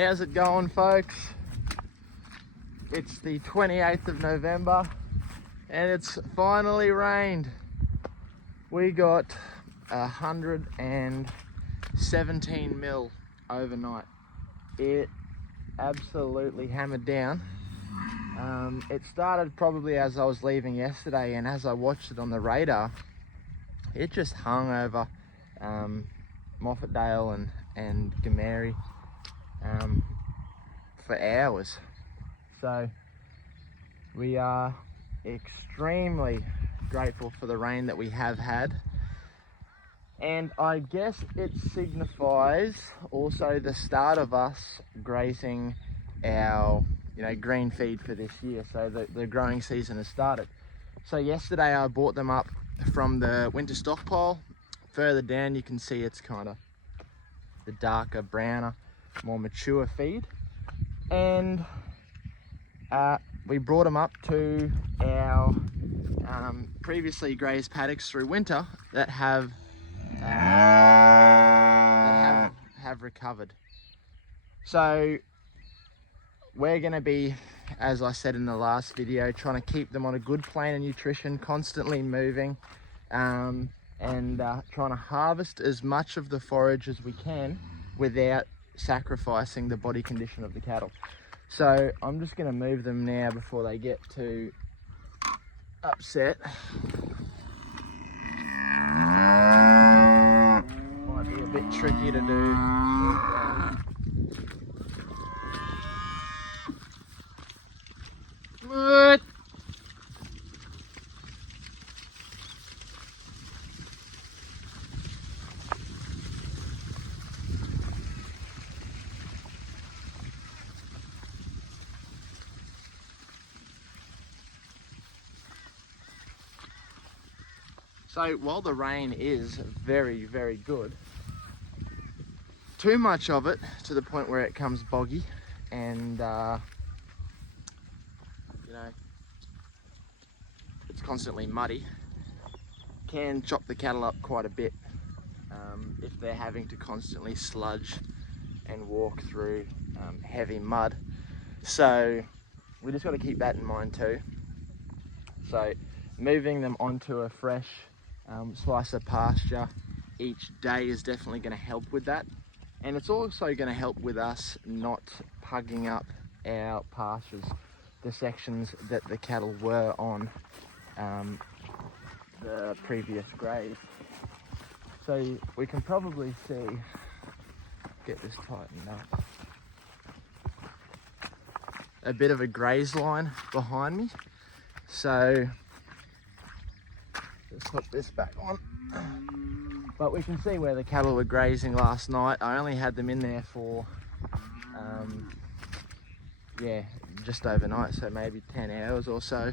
How's it going, folks? It's the 28th of November and it's finally rained. We got 117 mil overnight. It absolutely hammered down. It started probably as I was leaving yesterday, and as I watched it on the radar, it just hung over Moffatdale and Gomerri for hours. So we are extremely grateful for the rain that we have had, and I guess it signifies also the start of us grazing our green feed for this year. So the growing season has started. So yesterday I bought them up from the winter stockpile. Further down you can see it's kind of the darker, browner, more mature feed, and we brought them up to our previously grazed paddocks through winter that have recovered. So we're going to be, as I said in the last video, trying to keep them on a good plane of nutrition, constantly moving, and trying to harvest as much of the forage as we can without sacrificing the body condition of the cattle. So I'm just going to move them now before they get too upset. Might be a bit tricky to do. What? So while the rain is very, very good, too much of it to the point where it comes boggy and it's constantly muddy, can chop the cattle up quite a bit if they're having to constantly sludge and walk through heavy mud. So we just got to keep that in mind too. So moving them onto a fresh slice of pasture each day is definitely going to help with that, and it's also going to help with us not pugging up our pastures, the sections that the cattle were on the previous graze. So we can probably see, get this tightened up, a bit of a graze line behind me. So let's hook this back on. But we can see where the cattle were grazing last night. I only had them in there for just overnight, so maybe 10 hours or so,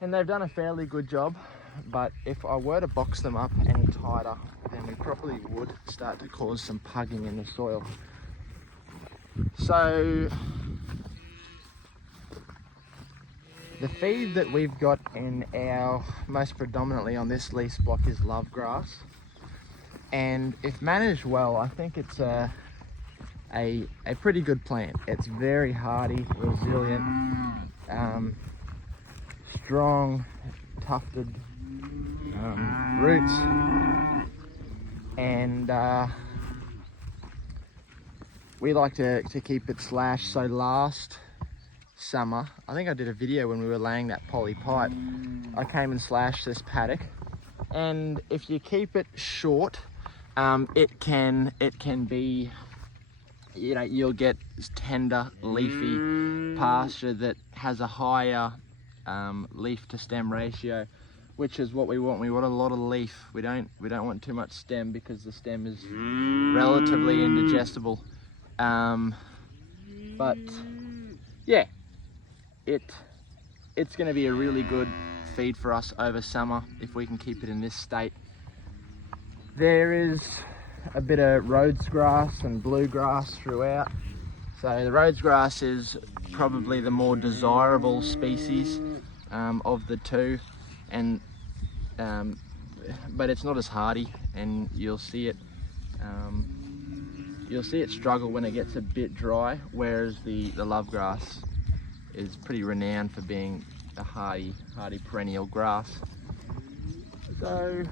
and they've done a fairly good job. But if I were to box them up any tighter, then we probably would start to cause some pugging in the soil. So the feed that we've got in our, most predominantly on this lease block, is love grass, and if managed well, I think it's a pretty good plant. It's very hardy, resilient, strong, tufted roots, and we like to keep it slashed. So last summer, I think I did a video when we were laying that poly pipe, I came and slashed this paddock, and if you keep it short, it can be, you'll get tender leafy pasture that has a higher leaf to stem ratio, which is what we want. We want a lot of leaf. We don't want too much stem, because the stem is relatively indigestible. But yeah, it's going to be a really good feed for us over summer if we can keep it in this state. There is a bit of Rhodes grass and bluegrass throughout. So the Rhodes grass is probably the more desirable species of the two, and but it's not as hardy, and you'll see it you'll see it struggle when it gets a bit dry, whereas the love grass is pretty renowned for being a hardy perennial grass. So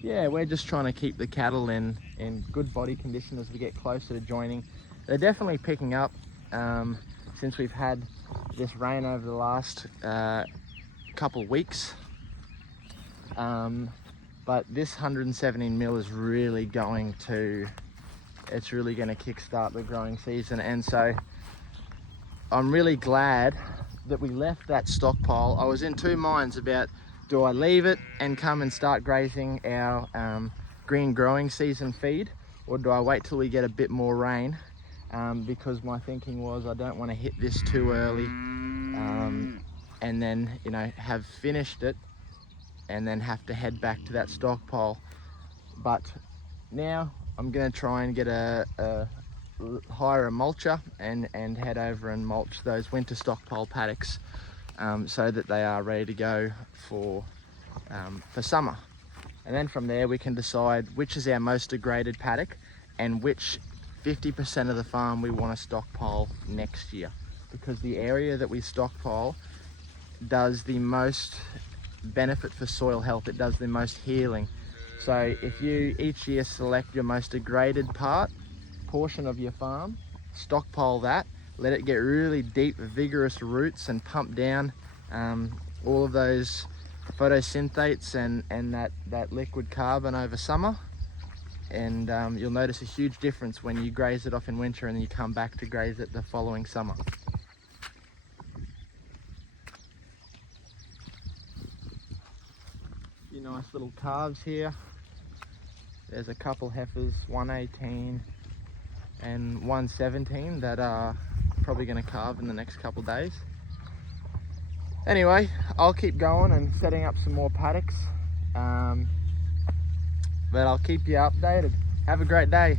yeah, we're just trying to keep the cattle in good body condition as we get closer to joining. They're definitely picking up since we've had this rain over the last couple of weeks. But this 117 mil is really going to kickstart the growing season. And so I'm really glad that we left that stockpile. I was in two minds about, do I leave it and come and start grazing our green growing season feed, or do I wait till we get a bit more rain? Because my thinking was I don't want to hit this too early and then, you know, have finished it and then have to head back to that stockpile. But now I'm going to try and get hire a mulcher and head over and mulch those winter stockpile paddocks so that they are ready to go for summer. And then from there we can decide which is our most degraded paddock and which 50% of the farm we want to stockpile next year, because the area that we stockpile does the most benefit for soil health. It does the most healing. So if you each year select your most degraded portion of your farm, stockpile that, let it get really deep vigorous roots and pump down all of those photosynthates and that liquid carbon over summer, and you'll notice a huge difference when you graze it off in winter and then you come back to graze it the following summer. Nice little calves here. There's a couple heifers, 118 and 117, that are probably going to calve in the next couple of days. Anyway, I'll keep going and setting up some more paddocks, but I'll keep you updated. Have a great day.